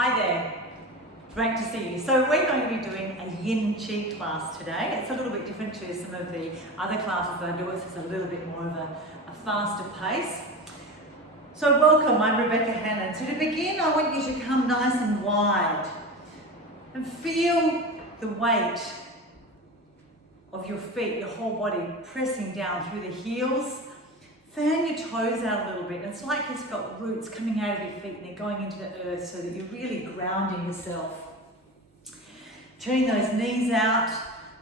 Hi there, great to see you. So we're going to be doing a Yin-Chi class today. It's a little bit different to some of the other classes that I do. It's a little bit more of a faster pace. So welcome, I'm Rebecca Hannon. So to begin, I want you to come nice and wide and feel the weight of your feet, your whole body pressing down through the heels. Fan your toes out a little bit. It's like it's got roots coming out of your feet and they're going into the earth so that you're really grounding yourself. Turning those knees out,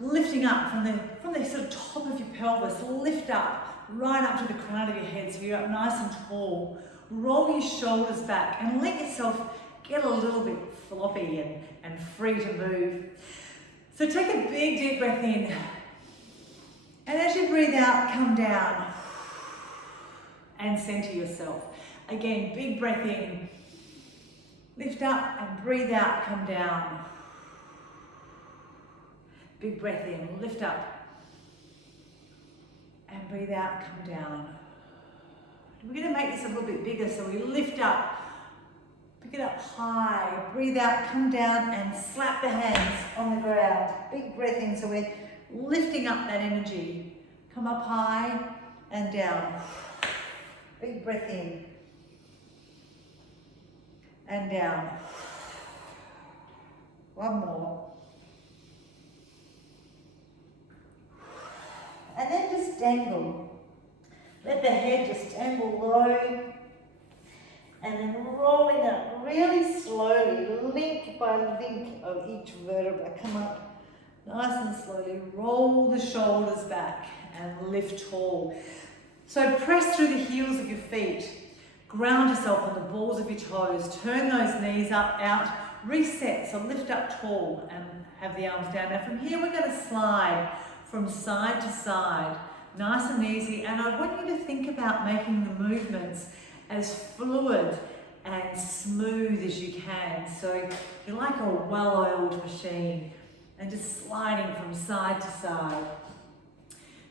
lifting up from the sort of top of your pelvis, lift up right up to the crown of your head so you're up nice and tall. Roll your shoulders back and let yourself get a little bit floppy and free to move. So take a big deep breath in, and as you breathe out, come down and center yourself. Again, big breath in, lift up and breathe out, come down. Big breath in, lift up and breathe out, come down. We're going to make this a little bit bigger, so we lift up, pick it up high, breathe out, come down and slap the hands on the ground. Big breath in, so we're lifting up that energy. Come up high and down. Big breath in and down. One more. And then just dangle. Let the head just dangle low. And then rolling up really slowly, link by link of each vertebra. Come up nice and slowly. Roll the shoulders back and lift tall. So press through the heels of your feet. Ground yourself on the balls of your toes. Turn those knees up, out. Reset, so lift up tall and have the arms down. Now from here we're going to slide from side to side. Nice and easy. And I want you to think about making the movements as fluid and smooth as you can. So you're like a well-oiled machine and just sliding from side to side.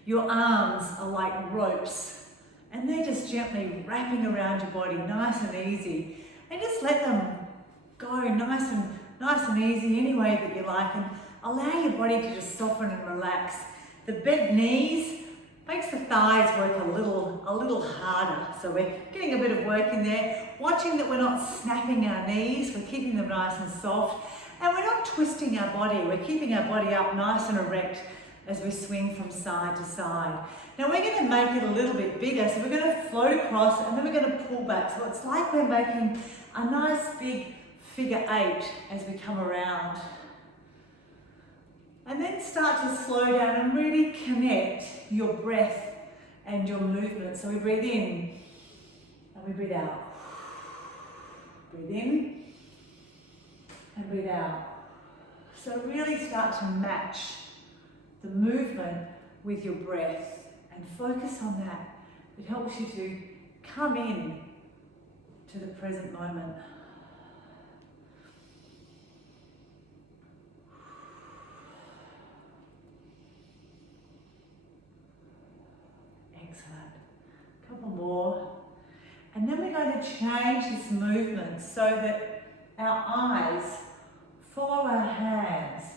Your arms are like ropes and they're just gently wrapping around your body, nice and easy. And just let them go nice and easy any way that you like, and allow your body to just soften and relax. The bent knees makes the thighs work a little harder. So we're getting a bit of work in there. Watching that we're not snapping our knees, we're keeping them nice and soft. And we're not twisting our body, we're keeping our body up nice and erect as we swing from side to side. Now we're going to make it a little bit bigger, so we're going to float across and then we're going to pull back. So it's like we're making a nice big figure 8 as we come around. And then start to slow down and really connect your breath and your movement. So we breathe in and we breathe out. Breathe in and breathe out. So really start to match the movement with your breath and focus on that. It helps you to come in to the present moment. Excellent. A couple more. And then we're going to change this movement so that our eyes follow our hands.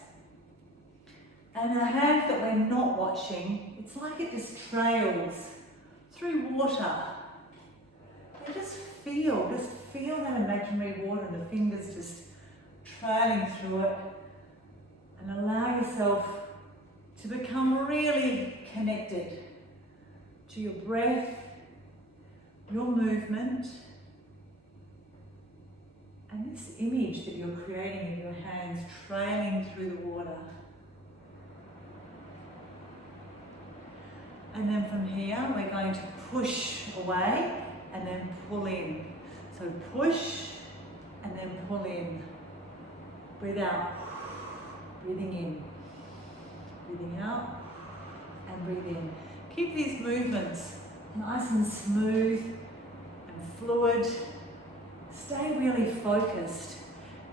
And our hands that we're not watching, it's like it just trails through water. And just feel that imaginary water, the fingers just trailing through it. And allow yourself to become really connected to your breath, your movement, and this image that you're creating of your hands trailing through the water. And then from here, we're going to push away and then pull in. So push and then pull in. Breathe out, breathing in, breathing out, and breathe in. Keep these movements nice and smooth and fluid. Stay really focused,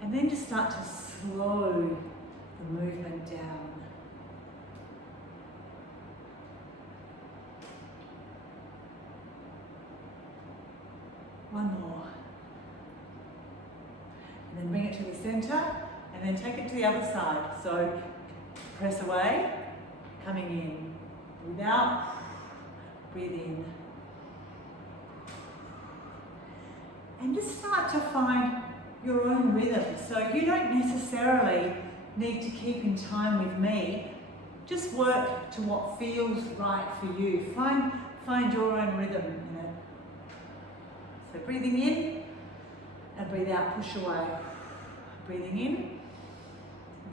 and then just start to slow the movement down. One more. And then bring it to the center, and then take it to the other side. So press away, coming in. Breathe out, breathe in. And just start to find your own rhythm. So you don't necessarily need to keep in time with me. Just work to what feels right for you. Find your own rhythm in it. So breathing in and breathe out, push away. Breathing in,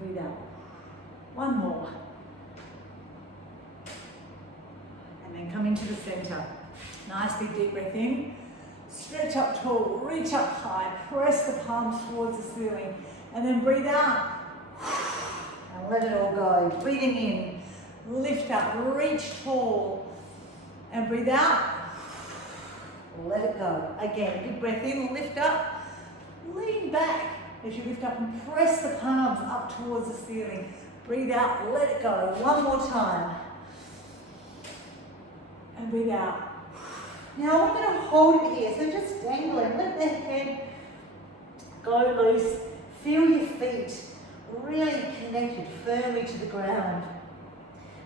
breathe out. One more. And then come into the center. Nice big deep breath in. Stretch up tall, reach up high, press the palms towards the ceiling, and then breathe out. And let it all go. Breathing in, lift up, reach tall, and breathe out. Let it go. Again, big breath in, lift up, lean back as you lift up and press the palms up towards the ceiling. Breathe out, let it go. One more time. And breathe out. Now I want you to hold it here, so just dangle it, let the head go loose. Feel your feet really connected firmly to the ground.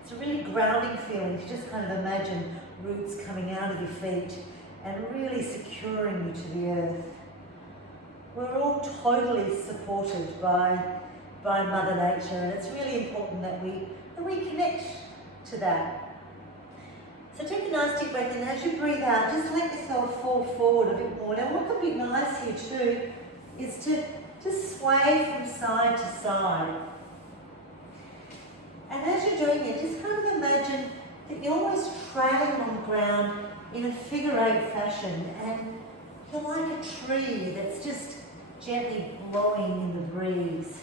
It's a really grounding feeling to just kind of imagine roots coming out of your feet and really securing you to the earth. We're all totally supported by Mother Nature, and it's really important that we connect to that. So take a nice deep breath in. As you breathe out, just let yourself fall forward a bit more. Now what could be nice here too is to just sway from side to side. And as you're doing it, just kind of imagine that you're almost trailing on the ground in a figure-8 fashion, and you're like a tree that's just gently blowing in the breeze.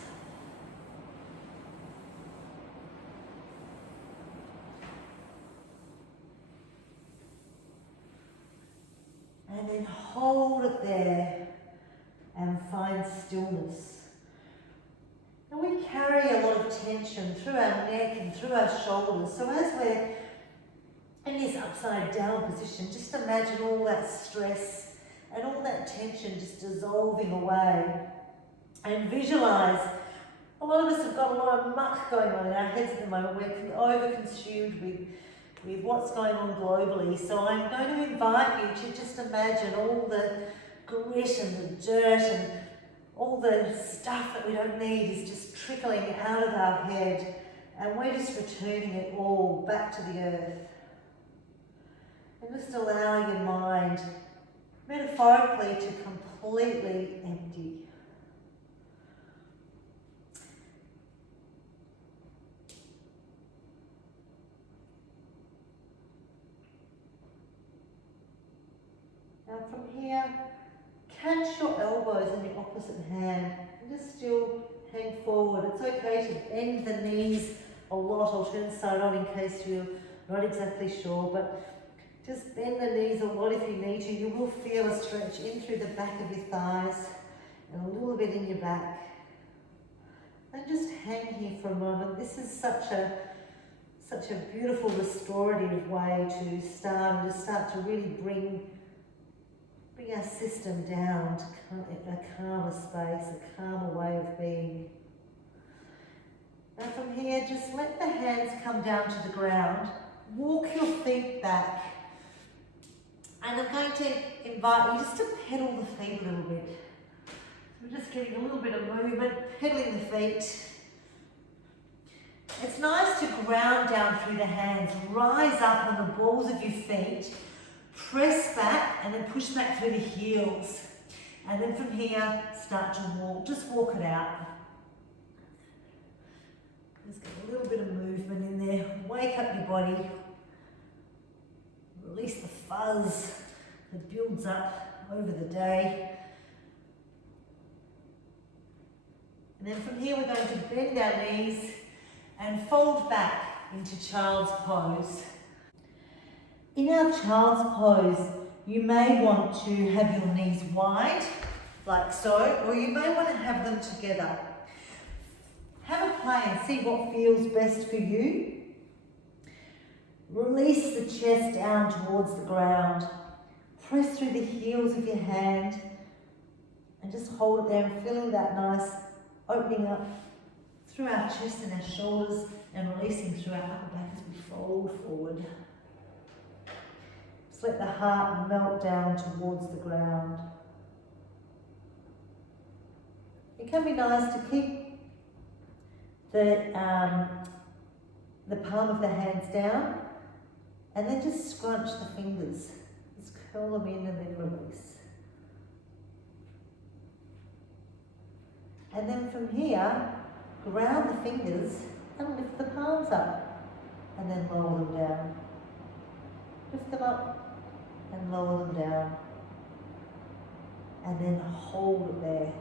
And then hold it there and find stillness. And we carry a lot of tension through our neck and through our shoulders. So as we're in this upside down position, just imagine all that stress and all that tension just dissolving away. And visualize, a lot of us have got a lot of muck going on in our heads at the moment. We're over-consumed with what's going on globally. So I'm going to invite you to just imagine all the grit and the dirt and all the stuff that we don't need is just trickling out of our head, and we're just returning it all back to the earth. And just allow your mind, metaphorically, to completely empty. Now from here, catch your elbows in the opposite hand and just still hang forward. It's okay to bend the knees a lot. I'll turn side on in case you're not exactly sure, but just bend the knees a lot if you need to. You will feel a stretch in through the back of your thighs and a little bit in your back. And just hang here for a moment. This is such a beautiful restorative way to start to really bring our system down to a calmer space, a calmer way of being. Now from here, just let the hands come down to the ground. Walk your feet back. And I'm going to invite you just to pedal the feet a little bit. So we're just getting a little bit of movement, pedaling the feet. It's nice to ground down through the hands. Rise up on the balls of your feet. Press back and then push back through the heels. And then from here, start to walk. Just walk it out. Just get a little bit of movement in there. Wake up your body. Release the fuzz that builds up over the day. And then from here, we're going to bend our knees and fold back into child's pose. In our child's pose, you may want to have your knees wide, like so, or you may want to have them together. Have a play and see what feels best for you. Release the chest down towards the ground. Press through the heels of your hand And just hold it there and feeling that nice opening up through our chest and our shoulders and releasing through our upper back as we fold forward. Just let the heart melt down towards the ground. It can be nice to keep the palm of the hands down and then just scrunch the fingers. Just curl them in and then release. And then from here, ground the fingers and lift the palms up and then lower them down. Lift them up and lower them down. And then hold it there.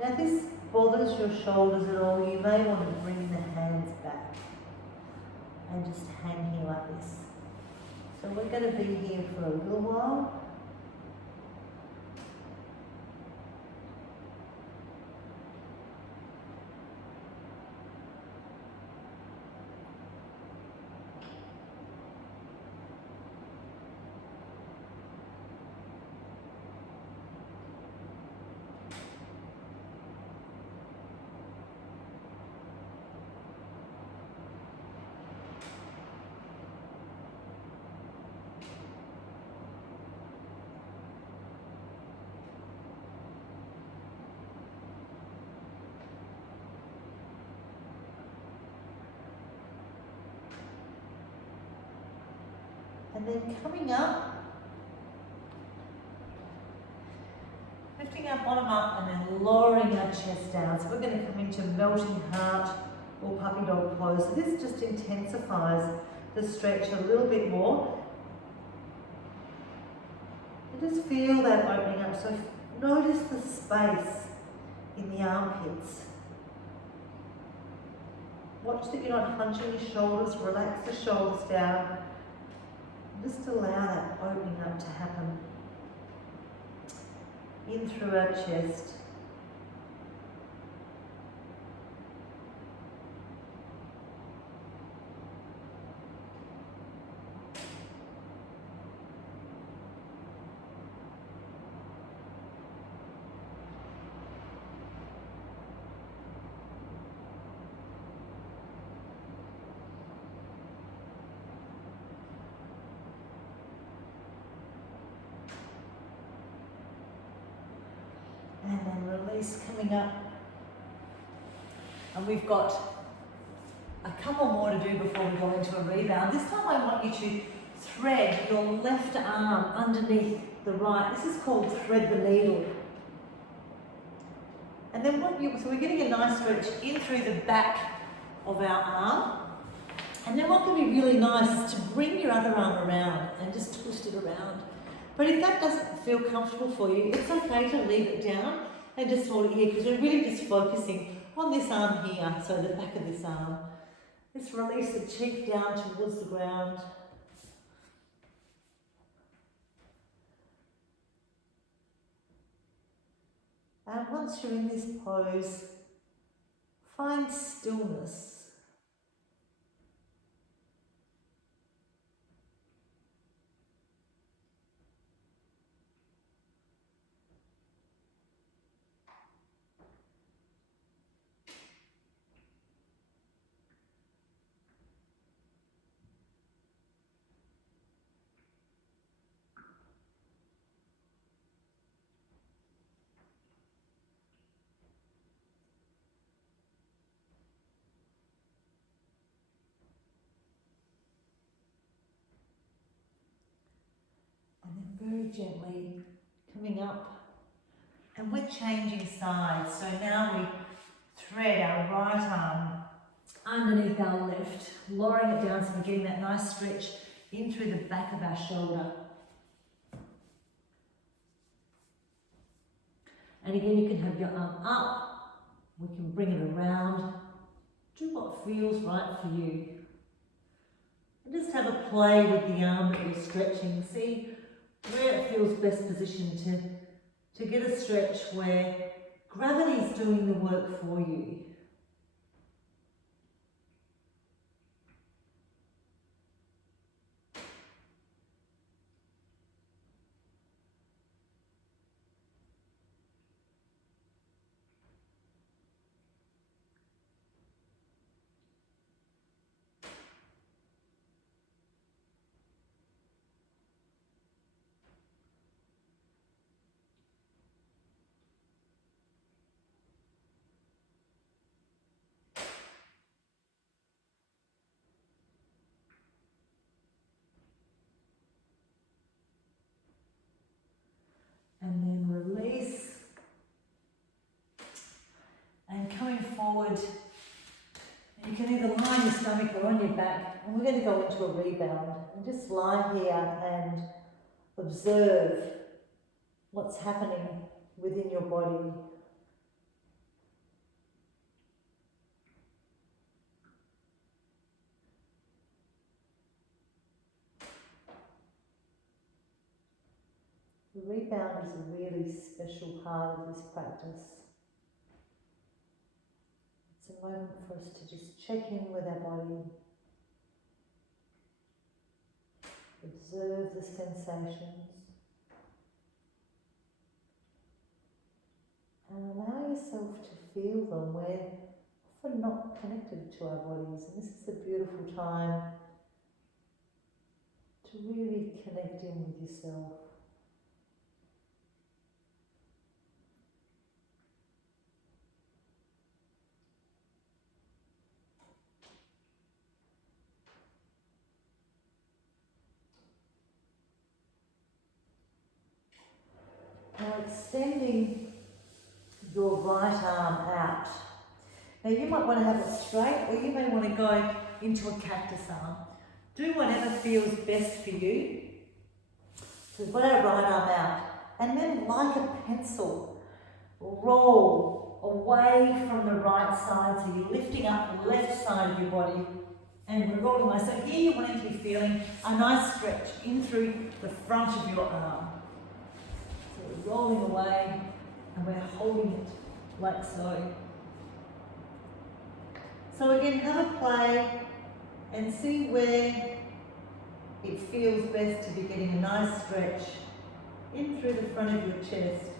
Now if this bothers your shoulders at all, you may want to bring the hands back and just hang here like this. So we're going to be here for a little while. And then coming up, lifting our bottom up and then lowering our chest down. So we're going to come into melting heart or puppy dog pose. So this just intensifies the stretch a little bit more. And just feel that opening up. So notice the space in the armpits. Watch that you're not hunching your shoulders, relax the shoulders down. Just allow that opening up to happen. In through our chest. And then release coming up. And we've got a couple more to do before we go into a rebound. This time I want you to thread your left arm underneath the right. This is called thread the needle. And then so we're getting a nice stretch in through the back of our arm. And then what can be really nice is to bring your other arm around and just twist it around. But if that doesn't feel comfortable for you, it's okay to leave it down and just hold it here because we're really just focusing on this arm here, so the back of this arm. Just release the cheek down towards the ground. And once you're in this pose, find stillness. Very gently coming up, and we're changing sides. So now we thread our right arm underneath our left, lowering it down so we're getting that nice stretch in through the back of our shoulder. And again, you can have your arm up, we can bring it around, do what feels right for you. And just have a play with the arm that you're stretching. See where it feels best positioned to get a stretch where gravity is doing the work for you. forward. And you can either lie on your stomach or on your back. And we're going to go into a rebound. And just lie here and observe what's happening within your body. The rebound is a really special part of this practice. It's a moment for us to just check in with our body, observe the sensations, and allow yourself to feel them. We're often not connected to our bodies, and this is a beautiful time to really connect in with yourself. Now extending your right arm out. Now you might want to have it straight, or you may want to go into a cactus arm. Do whatever feels best for you. So we've got our right arm out, and then like a pencil, roll away from the right side, so you're lifting up the left side of your body, and we're rolling away. So here you're wanting to be feeling a nice stretch in through the front of your arm. So we're rolling away, and we're holding it like so. So again, have a play and see where it feels best to be getting a nice stretch in through the front of your chest.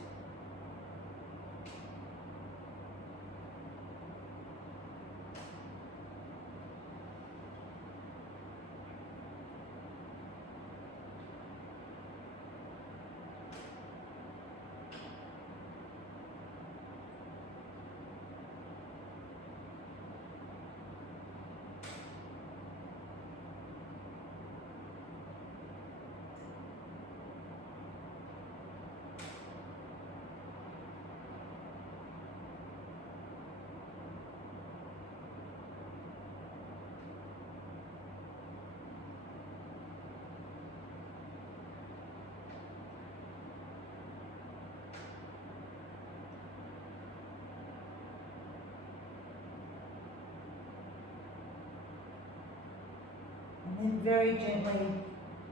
And then very gently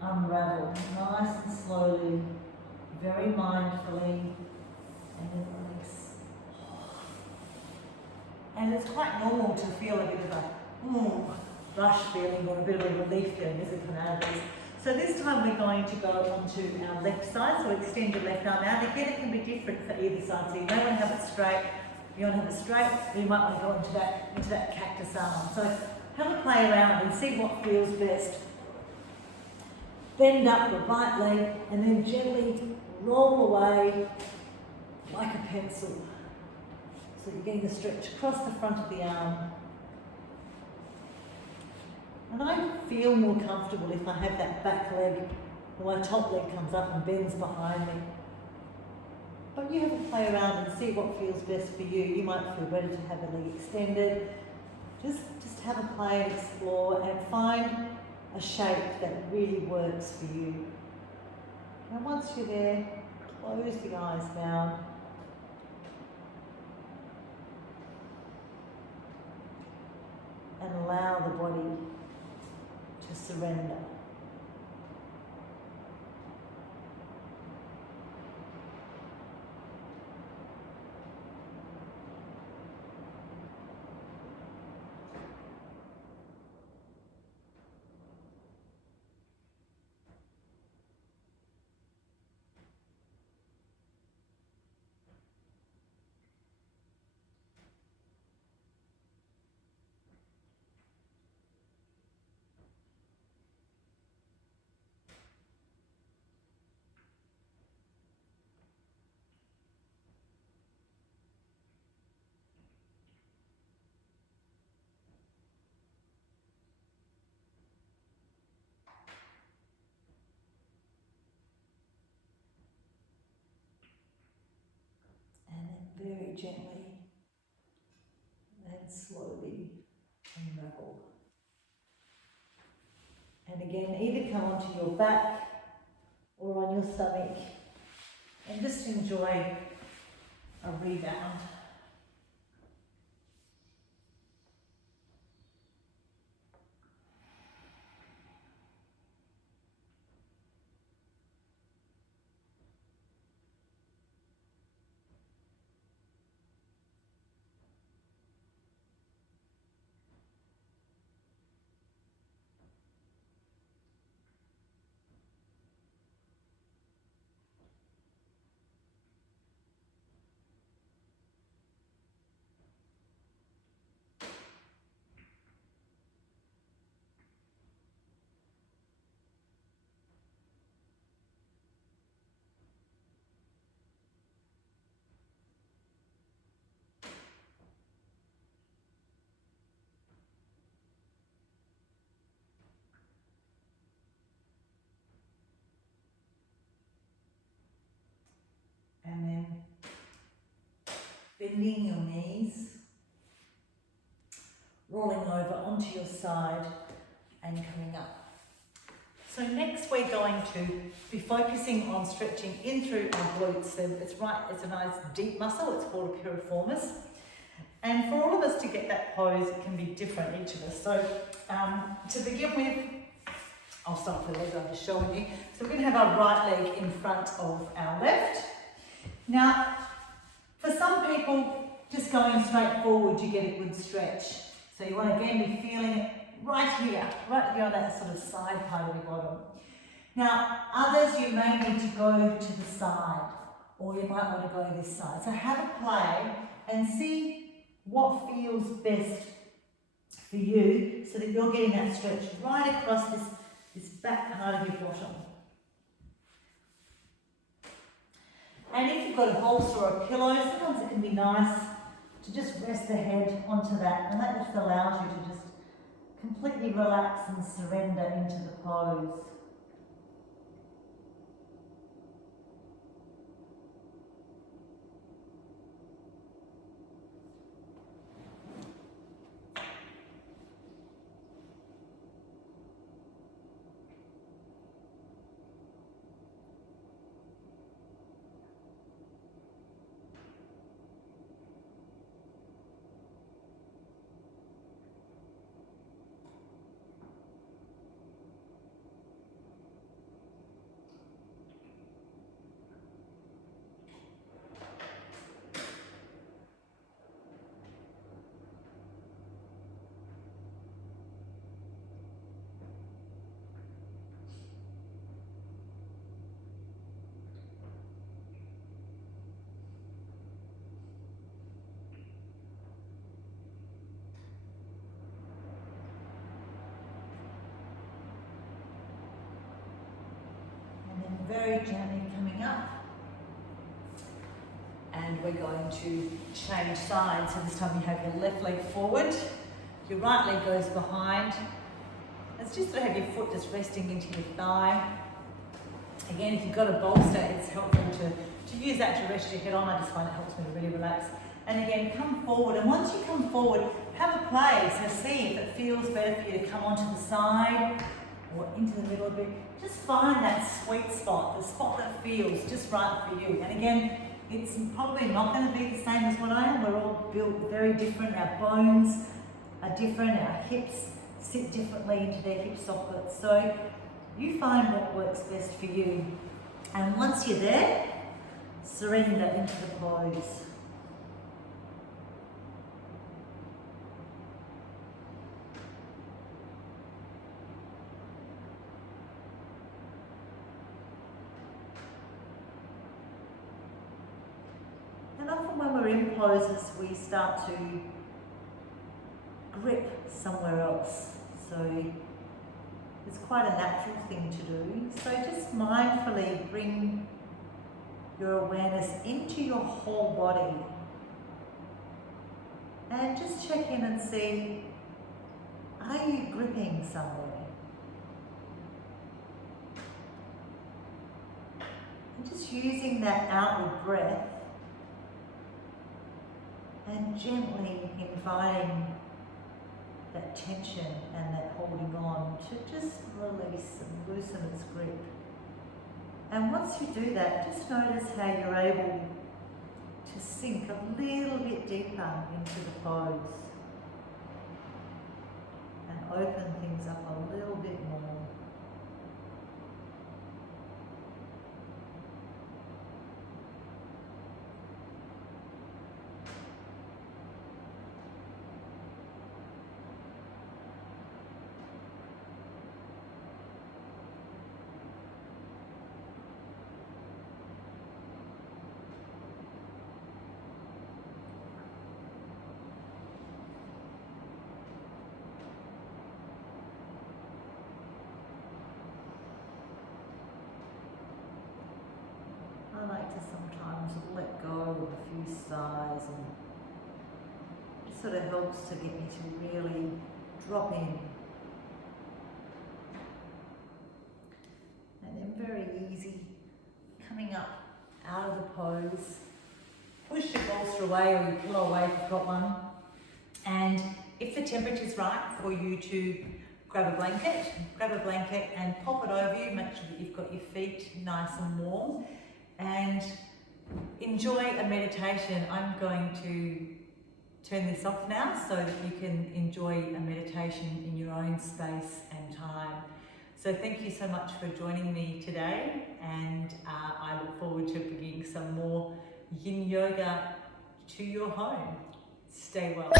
unravel, nice and slowly, very mindfully, and then release. And it's quite normal to feel a bit of a rush feeling or a bit of a relief feeling as it comes out of this. So this time we're going to go onto our left side, so extend your left arm out. Again, it can be different for either side, so you may want to have it straight. If you want to have it straight, then you might want to go into that cactus arm. So have a play around and see what feels best. Bend up the right leg and then gently roll away like a pencil. So you're getting the stretch across the front of the arm. And I feel more comfortable if I have that back leg, or my top leg comes up and bends behind me. But you have to play around and see what feels best for you. You might feel better to have the leg extended. Just have a play and explore and find a shape that really works for you. And once you're there, close the eyes down. And allow the body to surrender. Very gently and slowly unravel. And again, either come onto your back or on your stomach and just enjoy a rebound. And then bending your knees, rolling over onto your side and coming up. So next we're going to be focusing on stretching in through our glutes. So it's a nice deep muscle, it's called a piriformis. And for all of us to get that pose, it can be different, each of us. So to begin with, I'll start with the legs I'm just showing you. So we're going to have our right leg in front of our left. Now, for some people, just going straight forward, you get a good stretch. So you want to again be feeling it right here on that sort of side part of your bottom. Now, others you may need to go to the side, or you might want to go this side. So have a play and see what feels best for you so that you're getting that stretch right across this back part of your bottom. And if you've got a bolster or a pillow, sometimes it can be nice to just rest the head onto that, and that just allows you to just completely relax and surrender into the pose. Very gently coming up, and we're going to change sides. So this time you have your left leg forward, your right leg goes behind. It's just to have your foot just resting into your thigh. Again, if you've got a bolster, it's helpful to use that to rest your head on. I just find it helps me to really relax. And again, come forward, and once you come forward, have a play. So see if it feels better for you to come onto the side or into the middle a bit. Just find that sweet spot, the spot that feels just right for you. And again, it's probably not going to be the same as what I am. We're all built very different. Our bones are different. Our hips sit differently into their hip sockets. So you find what works best for you. And once you're there, surrender into the pose. And often when we're in poses, we start to grip somewhere else. So it's quite a natural thing to do. So just mindfully bring your awareness into your whole body. And just check in and see, are you gripping somewhere? And just using that outward breath and gently inviting that tension and that holding on to just release and loosen its grip. And once you do that, just notice how you're able to sink a little bit deeper into the pose and open things up a little bit more. I like to sometimes let go of a few sighs, and it sort of helps to get me to really drop in. And then very easy, coming up out of the pose. Push your bolster away or your pillow away if you've got one. And if the temperature's right for you to grab a blanket and pop it over you, make sure that you've got your feet nice and warm. And enjoy a meditation. I'm going to turn this off now so that you can enjoy a meditation in your own space and time. So thank you so much for joining me today, and I look forward to bringing some more Yin Yoga to your home. Stay well.